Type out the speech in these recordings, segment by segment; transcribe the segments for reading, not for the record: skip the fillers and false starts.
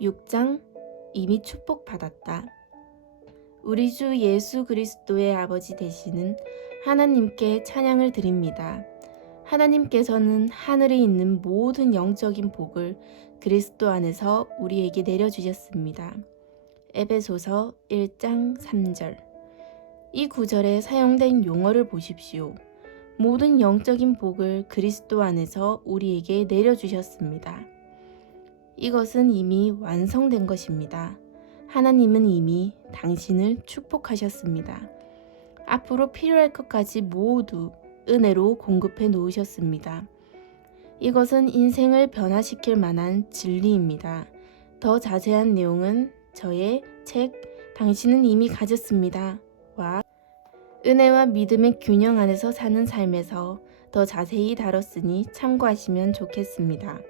6장 이미 축복받았다. 우리 주 예수 그리스도의 아버지 되시는 하나님께 찬양을 드립니다. 하나님께서는 하늘에 있는 모든 영적인 복을 그리스도 안에서 우리에게 내려주셨습니다. 에베소서 1장 3절. 이 구절에 사용된 용어를 보십시오. 모든 영적인 복을 그리스도 안에서 우리에게 내려주셨습니다. 이것은 이미 완성된 것입니다. 하나님은 이미 당신을 축복하셨습니다. 앞으로 필요할 것까지 모두 은혜로 공급해 놓으셨습니다. 이것은 인생을 변화시킬 만한 진리입니다. 더 자세한 내용은 저의 책 당신은 이미 가졌습니다 와 은혜와 믿음의 균형 안에서 사는 삶에서 더 자세히 다뤘으니 참고하시면 좋겠습니다.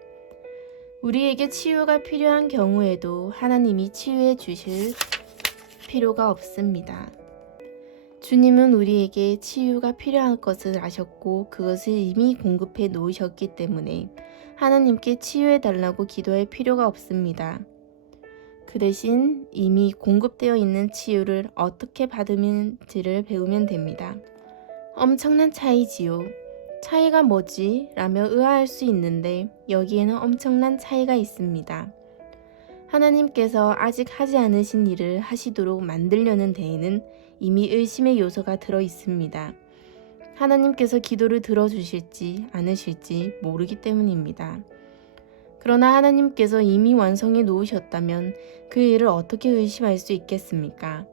우리에게 치유가 필요한 경우에도 하나님이 치유해 주실 필요가 없습니다. 주님은 우리에게 치유가 필요한 것을 아셨고 그것을 이미 공급해 놓으셨기 때문에 하나님께 치유해 달라고 기도할 필요가 없습니다. 그 대신 이미 공급되어 있는 치유를 어떻게 받으면지를 배우면 됩니다. 엄청난 차이지요. 차이가 뭐지? 라며 의아할 수 있는데 여기에는 엄청난 차이가 있습니다. 하나님께서 아직 하지 않으신 일을 하시도록 만들려는 데에는 이미 의심의 요소가 들어 있습니다. 하나님께서 기도를 들어주실지 않으실지 모르기 때문입니다. 그러나 하나님께서 이미 완성해 놓으셨다면 그 일을 어떻게 의심할 수 있겠습니까?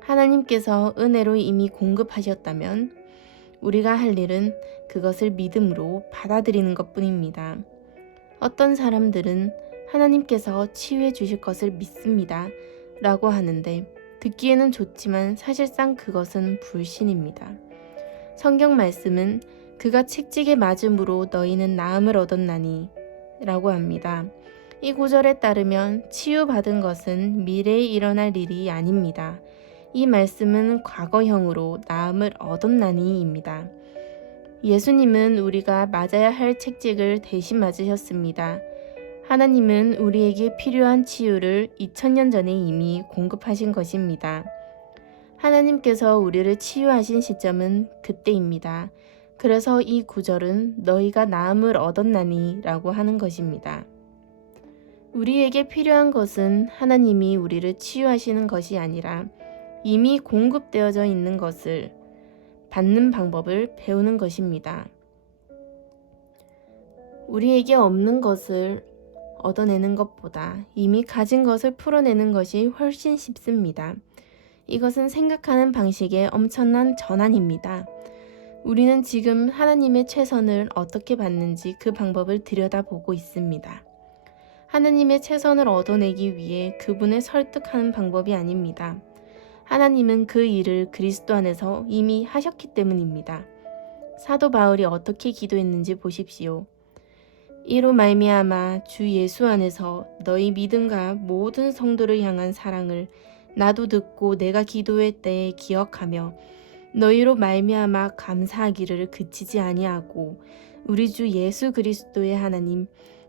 하나님께서 은혜로 이미 공급하셨다면 우리가 할 일은 그것을 믿음으로 받아들이는 것뿐입니다. 어떤 사람들은 하나님께서 치유해 주실 것을 믿습니다 라고 하는데 듣기에는 좋지만 사실상 그것은 불신입니다. 성경 말씀은 그가 채찍에 맞음으로 너희는 나음을 얻었나니 라고 합니다. 이 구절에 따르면 치유받은 것은 미래에 일어날 일이 아닙니다. 이 말씀은 과거형으로 나음을 얻었나니입니다. 예수님은 우리가 맞아야 할 채찍을 대신 맞으셨습니다. 하나님은 우리에게 필요한 치유를 2000년 전에 이미 공급하신 것입니다. 하나님께서 우리를 치유하신 시점은 그때입니다. 그래서 이 구절은 너희가 나음을 얻었나니 라고 하는 것입니다. 우리에게 필요한 것은 하나님이 우리를 치유하시는 것이 아니라 이미 공급되어져 있는 것을 받는 방법을 배우는 것입니다. 우리에게 없는 것을 얻어내는 것보다 이미 가진 것을 풀어내는 것이 훨씬 쉽습니다. 이것은 생각하는 방식의 엄청난 전환입니다. 우리는 지금 하나님의 최선을 어떻게 받는지 그 방법을 들여다보고 있습니다. 하나님의 최선을 얻어내기 위해 그분을 설득하는 방법이 아닙니다. 하나님은 그 일을 그리스도 안에서 이미 하셨기 때문입니다. 사도 바울이 어떻게 기도했는지 보십시오. 이로 말미암아 주 예수 안에서 너희 믿음과 모든 성도를 향한 사랑을 나도 듣고 내가 기도할 때에 기억하며 너희로 말미암아 감사하기를 그치지 아니하고 우리 주 예수 그리스도의 하나님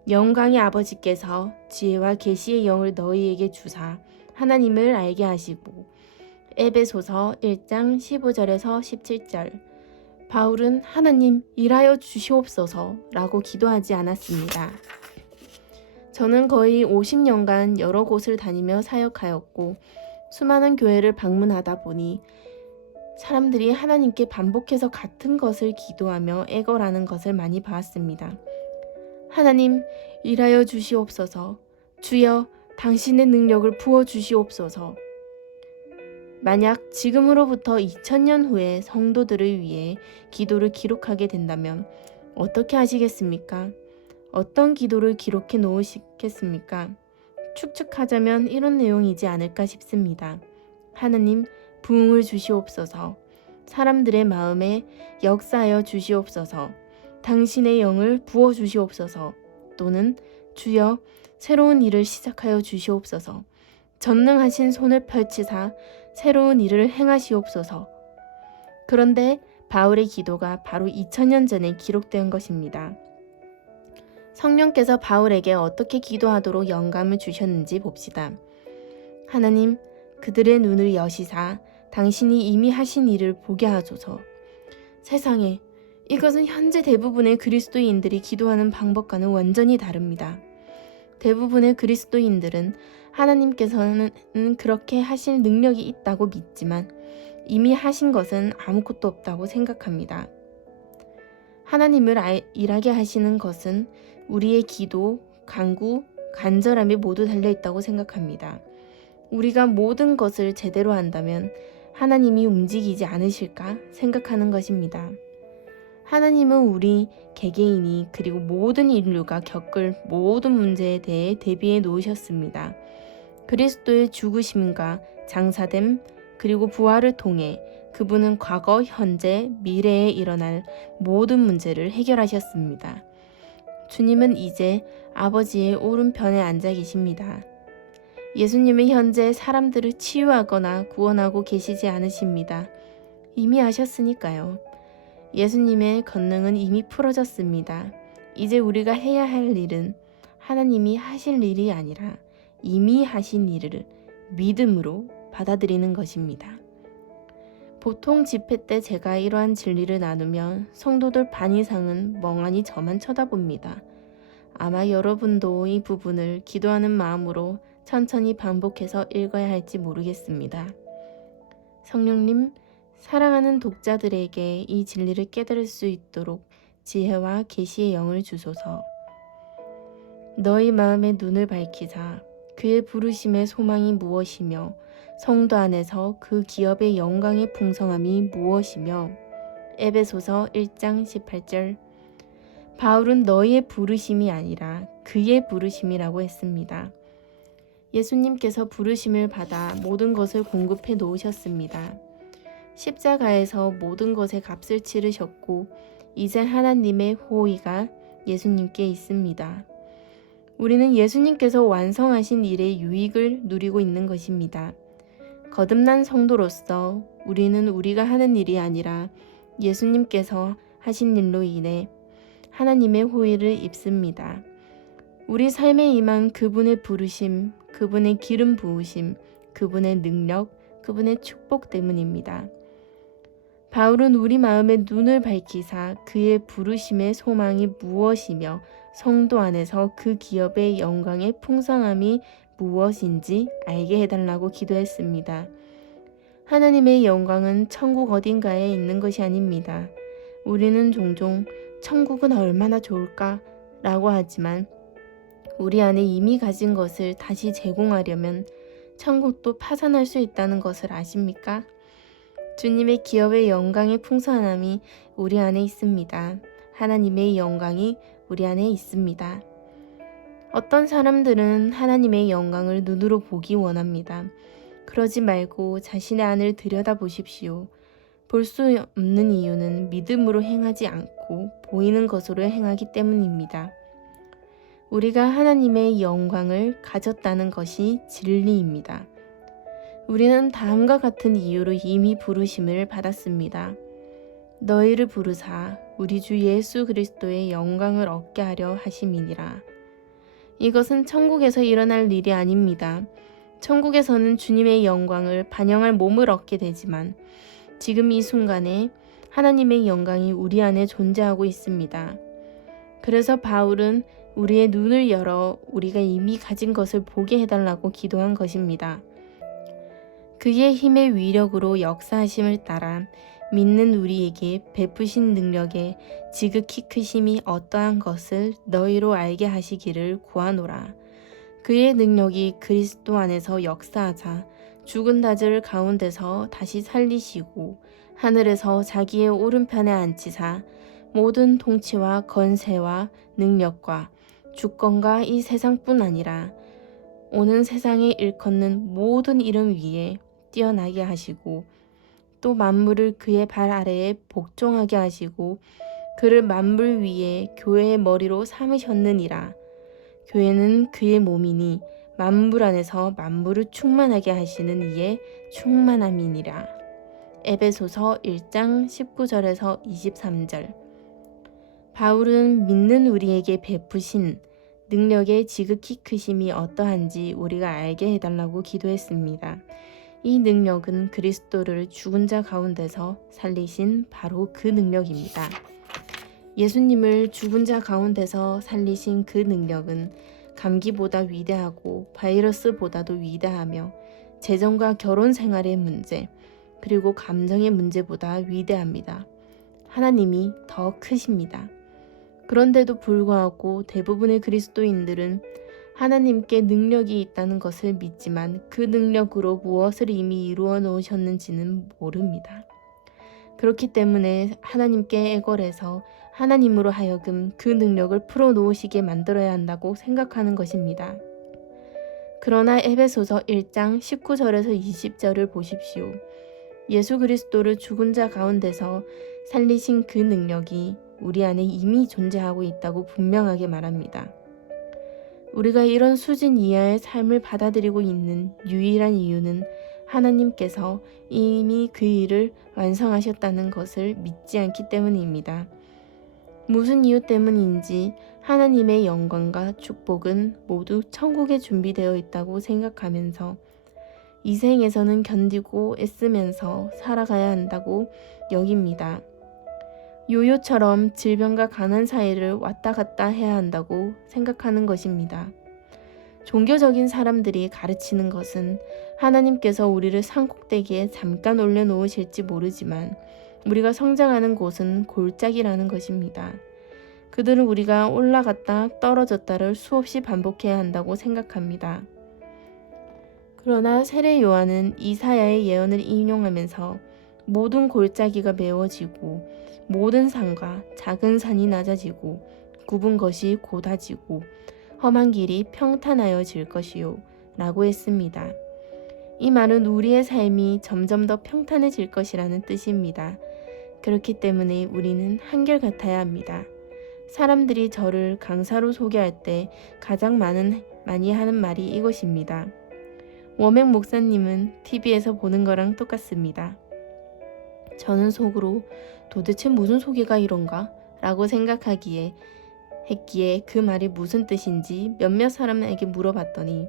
영광의 아버지께서 지혜와 계시의 영을 너희에게 주사 하나님을 알게 하시고 에베소서 1장 15절에서 17절. 바울은 하나님 일하여 주시옵소서 라고 기도하지 않았습니다. 저는 거의 50년간 여러 곳을 다니며 사역하였고 수많은 교회를 방문하다 보니 사람들이 하나님께 반복해서 같은 것을 기도하며 애걸하는 것을 많이 봤습니다. 하나님 일하여 주시옵소서. 주여 당신의 능력을 부어 주시옵소서. 만약 지금으로부터 2000년 후에 성도들을 위해 기도를 기록하게 된다면 어떻게 하시겠습니까? 어떤 기도를 기록해 놓으시겠습니까? 추측하자면 이런 내용이지 않을까 싶습니다. 하느님 부흥을 주시옵소서. 사람들의 마음에 역사하여 주시옵소서. 당신의 영을 부어 주시옵소서. 또는 주여 새로운 일을 시작하여 주시옵소서. 전능하신 손을 펼치사 새로운 일을 행하시옵소서. 그런데 바울의 기도가 바로 2000년 전에 기록된 것입니다. 성령께서 바울에게 어떻게 기도하도록 영감을 주셨는지 봅시다. 하나님, 그들의 눈을 여시사 당신이 이미 하신 일을 보게 하소서. 세상에, 이것은 현재 대부분의 그리스도인들이 기도하는 방법과는 완전히 다릅니다. 대부분의 그리스도인들은 하나님께서는 그렇게 하실 능력이 있다고 믿지만 이미 하신 것은 아무것도 없다고 생각합니다. 하나님을 일하게 하시는 것은 우리의 기도, 간구, 간절함이 모두 달려있다고 생각합니다. 우리가 모든 것을 제대로 한다면 하나님이 움직이지 않으실까 생각하는 것입니다. 하나님은 우리 개개인이 그리고 모든 인류가 겪을 모든 문제에 대해 대비해 놓으셨습니다. 그리스도의 죽으심과 장사됨 그리고 부활을 통해 그분은 과거, 현재, 미래에 일어날 모든 문제를 해결하셨습니다. 주님은 이제 아버지의 오른편에 앉아 계십니다. 예수님은 현재 사람들을 치유하거나 구원하고 계시지 않으십니다. 이미 하셨으니까요. 예수님의 권능은 이미 풀어졌습니다. 이제 우리가 해야 할 일은 하나님이 하실 일이 아니라 이미 하신 일을 믿음으로 받아들이는 것입니다. 보통 집회 때 제가 이러한 진리를 나누면 성도들 반 이상은 멍하니 저만 쳐다봅니다. 아마 여러분도 이 부분을 기도하는 마음으로 천천히 반복해서 읽어야 할지 모르겠습니다. 성령님, 사랑하는 독자들에게 이 진리를 깨달을 수 있도록 지혜와 계시의 영을 주소서. 너희 마음의 눈을 밝히사 그의 부르심의 소망이 무엇이며 성도 안에서 그 기업의 영광의 풍성함이 무엇이며. 에베소서 1장 18절. 바울은 너희의 부르심이 아니라 그의 부르심이라고 했습니다. 예수님께서 부르심을 받아 모든 것을 공급해 놓으셨습니다. 십자가에서 모든 것의 값을 치르셨고 이제 하나님의 호의가 예수님께 있습니다. 우리는 예수님께서 완성하신 일의 유익을 누리고 있는 것입니다. 거듭난 성도로서 우리는 우리가 하는 일이 아니라 예수님께서 하신 일로 인해 하나님의 호의를 입습니다. 우리 삶에 임한 그분의 부르심, 그분의 기름 부으심, 그분의 능력, 그분의 축복 때문입니다. 바울은 우리 마음의 눈을 밝히사 그의 부르심의 소망이 무엇이며 성도 안에서 그 기업의 영광의 풍성함이 무엇인지 알게 해달라고 기도했습니다. 하나님의 영광은 천국 어딘가에 있는 것이 아닙니다. 우리는 종종 천국은 얼마나 좋을까? 라고 하지만 우리 안에 이미 가진 것을 다시 제공하려면 천국도 파산할 수 있다는 것을 아십니까? 주님의 기업의 영광의 풍성함이 우리 안에 있습니다. 하나님의 영광이 우리 안에 있습니다. 어떤 사람들은 하나님의 영광을 눈으로 보기 원합니다. 그러지 말고 자신의 안을 들여다보십시오. 볼 수 없는 이유는 믿음으로 행하지 않고 보이는 것으로 행하기 때문입니다. 우리가 하나님의 영광을 가졌다는 것이 진리입니다. 우리는 다음과 같은 이유로 이미 부르심을 받았습니다. 너희를 부르사 우리 주 예수 그리스도의 영광을 얻게 하려 하심이니라. 이것은 천국에서 일어날 일이 아닙니다. 천국에서는 주님의 영광을 반영할 몸을 얻게 되지만 지금 이 순간에 하나님의 영광이 우리 안에 존재하고 있습니다. 그래서 바울은 우리의 눈을 열어 우리가 이미 가진 것을 보게 해달라고 기도한 것입니다. 그의 힘의 위력으로 역사하심을 따라 믿는 우리에게 베푸신 능력의 지극히 크심이 어떠한 것을 너희로 알게 하시기를 구하노라. 그의 능력이 그리스도 안에서 역사하사 죽은 자들 가운데서 다시 살리시고 하늘에서 자기의 오른편에 앉히사 모든 통치와 건세와 능력과 주권과 이 세상뿐 아니라 오는 세상에 일컫는 모든 이름 위에 뛰어나게 하시고 또 만물을 그의 발 아래에 복종하게 하시고 그를 만물 위에 교회의 머리로 삼으셨느니라. 교회는 그의 몸이니 만물 안에서 만물을 충만하게 하시는 이의 충만함이니라. 에베소서 1장 19절에서 23절. 바울은 믿는 우리에게 베푸신 능력의 지극히 크심이 어떠한지 우리가 알게 해달라고 기도했습니다. 이 능력은 그리스도를 죽은 자 가운데서 살리신 바로 그 능력입니다. 예수님을 죽은 자 가운데서 살리신 그 능력은 감기보다 위대하고 바이러스보다도 위대하며 재정과 결혼 생활의 문제, 그리고 감정의 문제보다 위대합니다. 하나님이 더 크십니다. 그런데도 불구하고 대부분의 그리스도인들은 하나님께 능력이 있다는 것을 믿지만 그 능력으로 무엇을 이미 이루어 놓으셨는지는 모릅니다. 그렇기 때문에 하나님께 애걸해서 하나님으로 하여금 그 능력을 풀어놓으시게 만들어야 한다고 생각하는 것입니다. 그러나 에베소서 1장 19절에서 20절을 보십시오. 예수 그리스도를 죽은 자 가운데서 살리신 그 능력이 우리 안에 이미 존재하고 있다고 분명하게 말합니다. 우리가 이런 수준 이하의 삶을 받아들이고 있는 유일한 이유는 하나님께서 이미 그 일을 완성하셨다는 것을 믿지 않기 때문입니다. 무슨 이유 때문인지 하나님의 영광과 축복은 모두 천국에 준비되어 있다고 생각하면서 이 생에서는 견디고 애쓰면서 살아가야 한다고 여깁니다. 요요처럼 질병과 가난 사이를 왔다 갔다 해야 한다고 생각하는 것입니다. 종교적인 사람들이 가르치는 것은 하나님께서 우리를 산꼭대기에 잠깐 올려놓으실지 모르지만 우리가 성장하는 곳은 골짜기라는 것입니다. 그들은 우리가 올라갔다 떨어졌다를 수없이 반복해야 한다고 생각합니다. 그러나 세례 요한은 이사야의 예언을 인용하면서 모든 골짜기가 메워지고 모든 산과 작은 산이 낮아지고 굽은 것이 곧아지고 험한 길이 평탄하여질 것이요 라고 했습니다. 이 말은 우리의 삶이 점점 더 평탄해질 것이라는 뜻입니다. 그렇기 때문에 우리는 한결같아야 합니다. 사람들이 저를 강사로 소개할 때 가장 많이 하는 말이 이것입니다. 워맥 목사님은 TV에서 보는 거랑 똑같습니다. 저는 속으로 도대체 무슨 소개가 이런가? 라고 생각하기에 했기에 그 말이 무슨 뜻인지 몇몇 사람에게 물어봤더니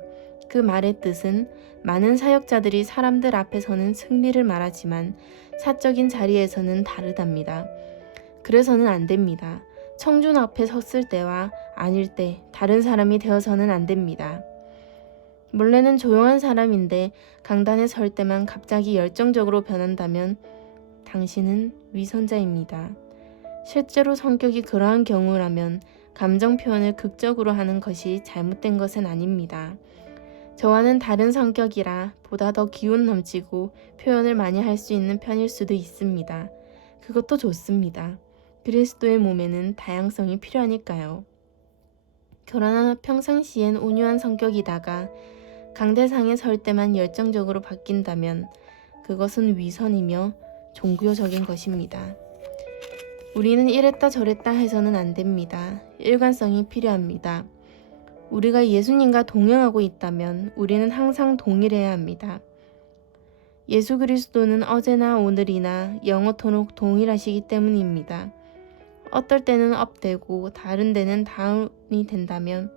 그 말의 뜻은 많은 사역자들이 사람들 앞에서는 승리를 말하지만 사적인 자리에서는 다르답니다. 그래서는 안 됩니다. 청중 앞에 섰을 때와 아닐 때 다른 사람이 되어서는 안 됩니다. 원래는 조용한 사람인데 강단에 설 때만 갑자기 열정적으로 변한다면 당신은 위선자입니다. 실제로 성격이 그러한 경우라면 감정 표현을 극적으로 하는 것이 잘못된 것은 아닙니다. 저와는 다른 성격이라 보다 더 기운 넘치고 표현을 많이 할 수 있는 편일 수도 있습니다. 그것도 좋습니다. 그리스도의 몸에는 다양성이 필요하니까요. 그러나 평상시엔 온유한 성격이다가 강대상에 설 때만 열정적으로 바뀐다면 그것은 위선이며 종교적인 것입니다. 우리는 이랬다 저랬다 해서는 안 됩니다. 일관성이 필요합니다. 우리가 예수님과 동행하고 있다면 우리는 항상 동일해야 합니다. 예수 그리스도는 어제나 오늘이나 영원토록 동일하시기 때문입니다. 어떨 때는 업되고 다른 데는 다운이 된다면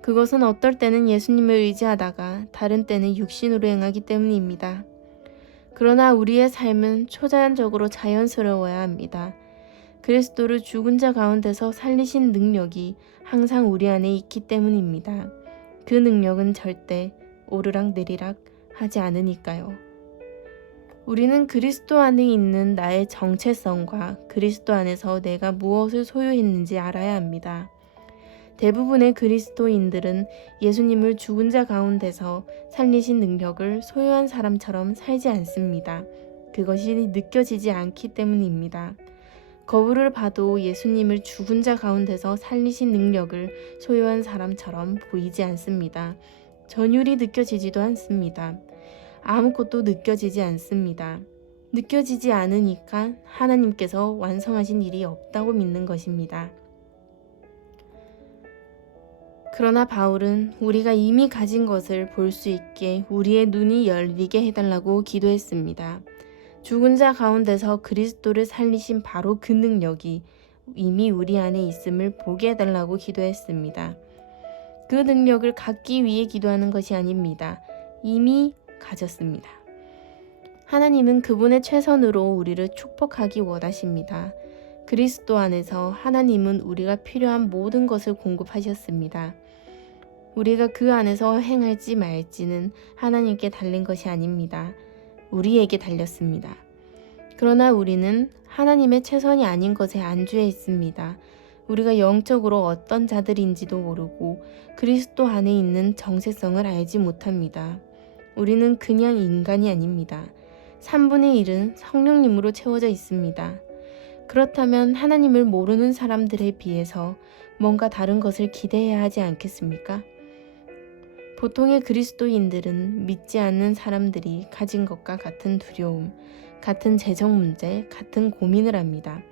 그것은 어떨 때는 예수님을 의지하다가 다른 때는 육신으로 행하기 때문입니다. 그러나 우리의 삶은 초자연적으로 자연스러워야 합니다. 그리스도를 죽은 자 가운데서 살리신 능력이 항상 우리 안에 있기 때문입니다. 그 능력은 절대 오르락내리락 하지 않으니까요. 우리는 그리스도 안에 있는 나의 정체성과 그리스도 안에서 내가 무엇을 소유했는지 알아야 합니다. 대부분의 그리스도인들은 예수님을 죽은 자 가운데서 살리신 능력을 소유한 사람처럼 살지 않습니다. 그것이 느껴지지 않기 때문입니다. 거울을 봐도 예수님을 죽은 자 가운데서 살리신 능력을 소유한 사람처럼 보이지 않습니다. 전율이 느껴지지도 않습니다. 아무것도 느껴지지 않습니다. 느껴지지 않으니까 하나님께서 완성하신 일이 없다고 믿는 것입니다. 그러나 바울은 우리가 이미 가진 것을 볼 수 있게 우리의 눈이 열리게 해달라고 기도했습니다. 죽은 자 가운데서 그리스도를 살리신 바로 그 능력이 이미 우리 안에 있음을 보게 해달라고 기도했습니다. 그 능력을 갖기 위해 기도하는 것이 아닙니다. 이미 가졌습니다. 하나님은 그분의 최선으로 우리를 축복하기 원하십니다. 그리스도 안에서 하나님은 우리가 필요한 모든 것을 공급하셨습니다. 우리가 그 안에서 행할지 말지는 하나님께 달린 것이 아닙니다. 우리에게 달렸습니다. 그러나 우리는 하나님의 최선이 아닌 것에 안주해 있습니다. 우리가 영적으로 어떤 자들인지도 모르고 그리스도 안에 있는 정체성을 알지 못합니다. 우리는 그냥 인간이 아닙니다. 3분의 1은 성령님으로 채워져 있습니다. 그렇다면 하나님을 모르는 사람들에 비해서 뭔가 다른 것을 기대해야 하지 않겠습니까? 보통의 그리스도인들은 믿지 않는 사람들이 가진 것과 같은 두려움, 같은 재정 문제, 같은 고민을 합니다.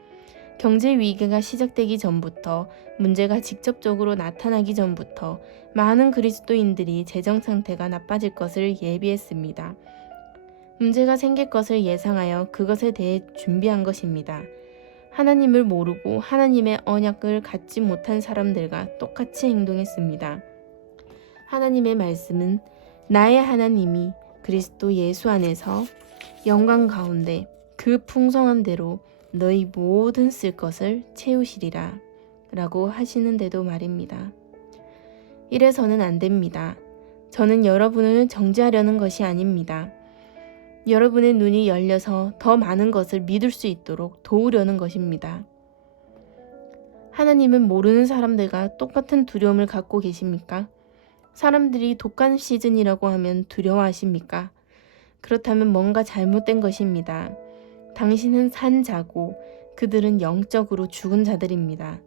경제 위기가 시작되기 전부터, 문제가 직접적으로 나타나기 전부터 많은 그리스도인들이 재정 상태가 나빠질 것을 예비했습니다. 문제가 생길 것을 예상하여 그것에 대해 준비한 것입니다. 하나님을 모르고 하나님의 언약을 갖지 못한 사람들과 똑같이 행동했습니다. 하나님의 말씀은 나의 하나님이 그리스도 예수 안에서 영광 가운데 그 풍성한 대로 너희 모든 쓸 것을 채우시리라 라고 하시는데도 말입니다. 이래서는 안 됩니다. 저는 여러분을 정죄하려는 것이 아닙니다. 여러분의 눈이 열려서 더 많은 것을 믿을 수 있도록 도우려는 것입니다. 하나님은 모르는 사람들과 똑같은 두려움을 갖고 계십니까? 사람들이 독감 시즌이라고 하면 두려워하십니까? 그렇다면 뭔가 잘못된 것입니다. 당신은 산 자고 그들은 영적으로 죽은 자들입니다.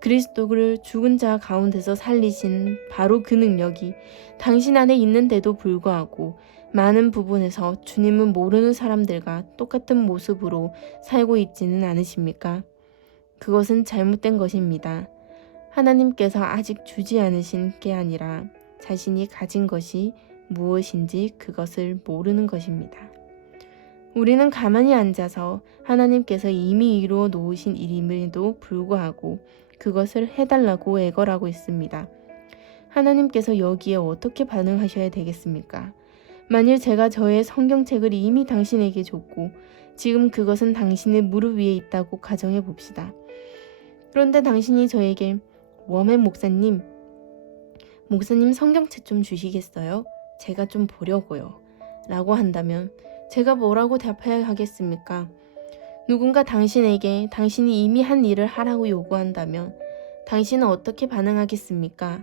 그리스도를 죽은 자 가운데서 살리신 바로 그 능력이 당신 안에 있는데도 불구하고 많은 부분에서 주님은 모르는 사람들과 똑같은 모습으로 살고 있지는 않으십니까? 그것은 잘못된 것입니다. 하나님께서 아직 주지 않으신 게 아니라 자신이 가진 것이 무엇인지 그것을 모르는 것입니다. 우리는 가만히 앉아서 하나님께서 이미 이루어 놓으신 일임에도 불구하고 그것을 해달라고 애걸하고 있습니다. 하나님께서 여기에 어떻게 반응하셔야 되겠습니까? 만일 제가 저의 성경책을 이미 당신에게 줬고 지금 그것은 당신의 무릎 위에 있다고 가정해 봅시다. 그런데 당신이 저에게 워맨 목사님 성경책 좀 주시겠어요? 제가 좀 보려고요. 라고 한다면 제가 뭐라고 답해야 하겠습니까? 누군가 당신에게 당신이 이미 한 일을 하라고 요구한다면 당신은 어떻게 반응하겠습니까?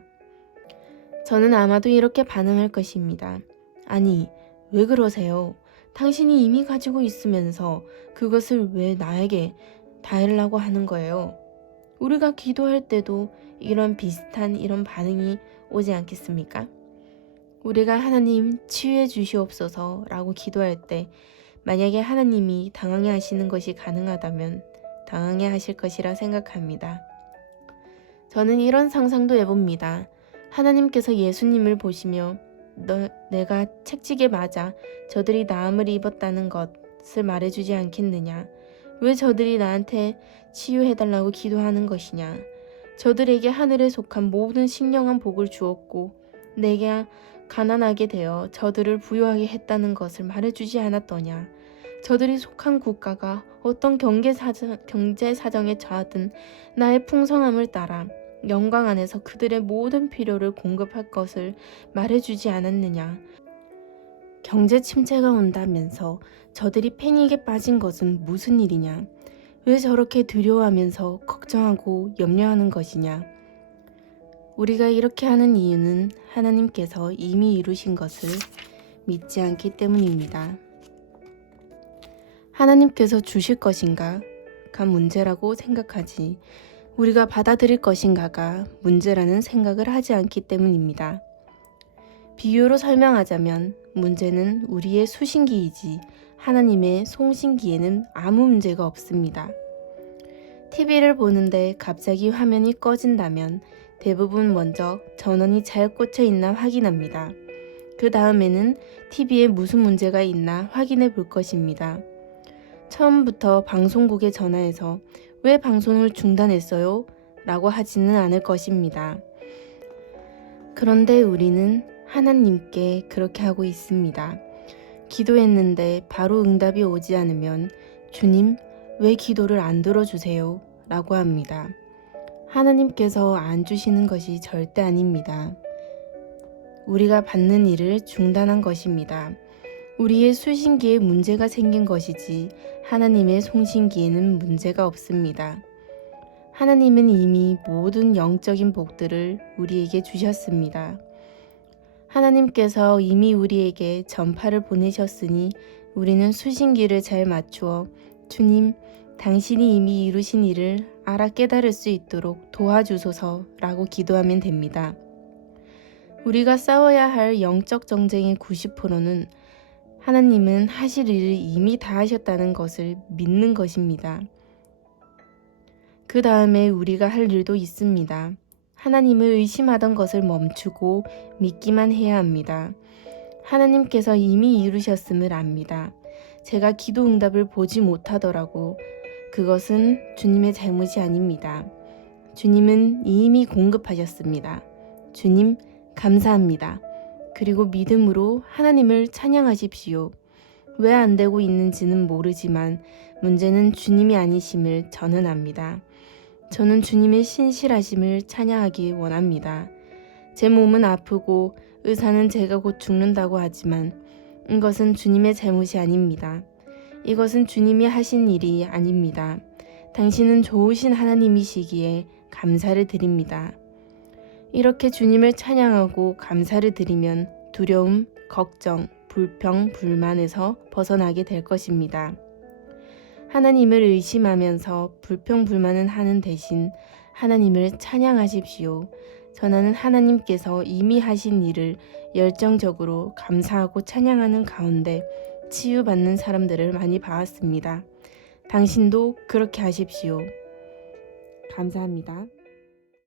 저는 아마도 이렇게 반응할 것입니다. 아니, 왜 그러세요? 당신이 이미 가지고 있으면서 그것을 왜 나에게 달라고 하는 거예요? 우리가 기도할 때도 이런 반응이 오지 않겠습니까? 우리가 하나님 치유해 주시옵소서 라고 기도할 때 만약에 하나님이 당황해 하시는 것이 가능하다면 당황해 하실 것이라 생각합니다. 저는 이런 상상도 해봅니다. 하나님께서 예수님을 보시며 내가 책찍에 맞아 저들이 나음을 입었다는 것을 말해주지 않겠느냐? 왜 저들이 나한테 치유해달라고 기도하는 것이냐? 저들에게 하늘에 속한 모든 신령한 복을 주었고 내게 가난하게 되어 저들을 부유하게 했다는 것을 말해주지 않았더냐? 저들이 속한 국가가 어떤 경제 사정에 처하든 나의 풍성함을 따라 영광 안에서 그들의 모든 필요를 공급할 것을 말해주지 않았느냐? 경제 침체가 온다면서 저들이 패닉에 빠진 것은 무슨 일이냐? 왜 저렇게 두려워하면서 걱정하고 염려하는 것이냐? 우리가 이렇게 하는 이유는 하나님께서 이미 이루신 것을 믿지 않기 때문입니다. 하나님께서 주실 것인가가 문제라고 생각하지 우리가 받아들일 것인가가 문제라는 생각을 하지 않기 때문입니다. 비유로 설명하자면 문제는 우리의 수신기이지 하나님의 송신기에는 아무 문제가 없습니다. TV를 보는데 갑자기 화면이 꺼진다면 대부분 먼저 전원이 잘 꽂혀 있나 확인합니다. 그 다음에는 TV에 무슨 문제가 있나 확인해 볼 것입니다. 처음부터 방송국에 전화해서 왜 방송을 중단했어요? 라고 하지는 않을 것입니다. 그런데 우리는 하나님께 그렇게 하고 있습니다. 기도했는데 바로 응답이 오지 않으면 주님, 왜 기도를 안 들어주세요? 라고 합니다. 하나님께서 안 주시는 것이 절대 아닙니다. 우리가 받는 일을 중단한 것입니다. 우리의 수신기에 문제가 생긴 것이지 하나님의 송신기에는 문제가 없습니다. 하나님은 이미 모든 영적인 복들을 우리에게 주셨습니다. 하나님께서 이미 우리에게 전파를 보내셨으니 우리는 수신기를 잘 맞추어 주님, 당신이 이미 이루신 일을 알아 깨달을 수 있도록 도와주소서라고 기도하면 됩니다. 우리가 싸워야 할 영적 전쟁의 90%는 하나님은 하실 일을 이미 다 하셨다는 것을 믿는 것입니다. 그 다음에 우리가 할 일도 있습니다. 하나님을 의심하던 것을 멈추고 믿기만 해야 합니다. 하나님께서 이미 이루셨음을 압니다. 제가 기도 응답을 보지 못하더라고 그것은 주님의 잘못이 아닙니다. 주님은 이미 공급하셨습니다. 주님 감사합니다. 그리고 믿음으로 하나님을 찬양하십시오. 왜 안 되고 있는지는 모르지만 문제는 주님이 아니심을 저는 압니다. 저는 주님의 신실하심을 찬양하기 원합니다. 제 몸은 아프고 의사는 제가 곧 죽는다고 하지만 이것은 주님의 잘못이 아닙니다. 이것은 주님이 하신 일이 아닙니다. 당신은 좋으신 하나님이시기에 감사를 드립니다. 이렇게 주님을 찬양하고 감사를 드리면 두려움, 걱정, 불평, 불만에서 벗어나게 될 것입니다. 하나님을 의심하면서 불평, 불만은 하는 대신 하나님을 찬양하십시오. 전하는 하나님께서 이미 하신 일을 열정적으로 감사하고 찬양하는 가운데 치유받는 사람들을 많이 봐왔습니다. 당신도 그렇게 하십시오. 감사합니다.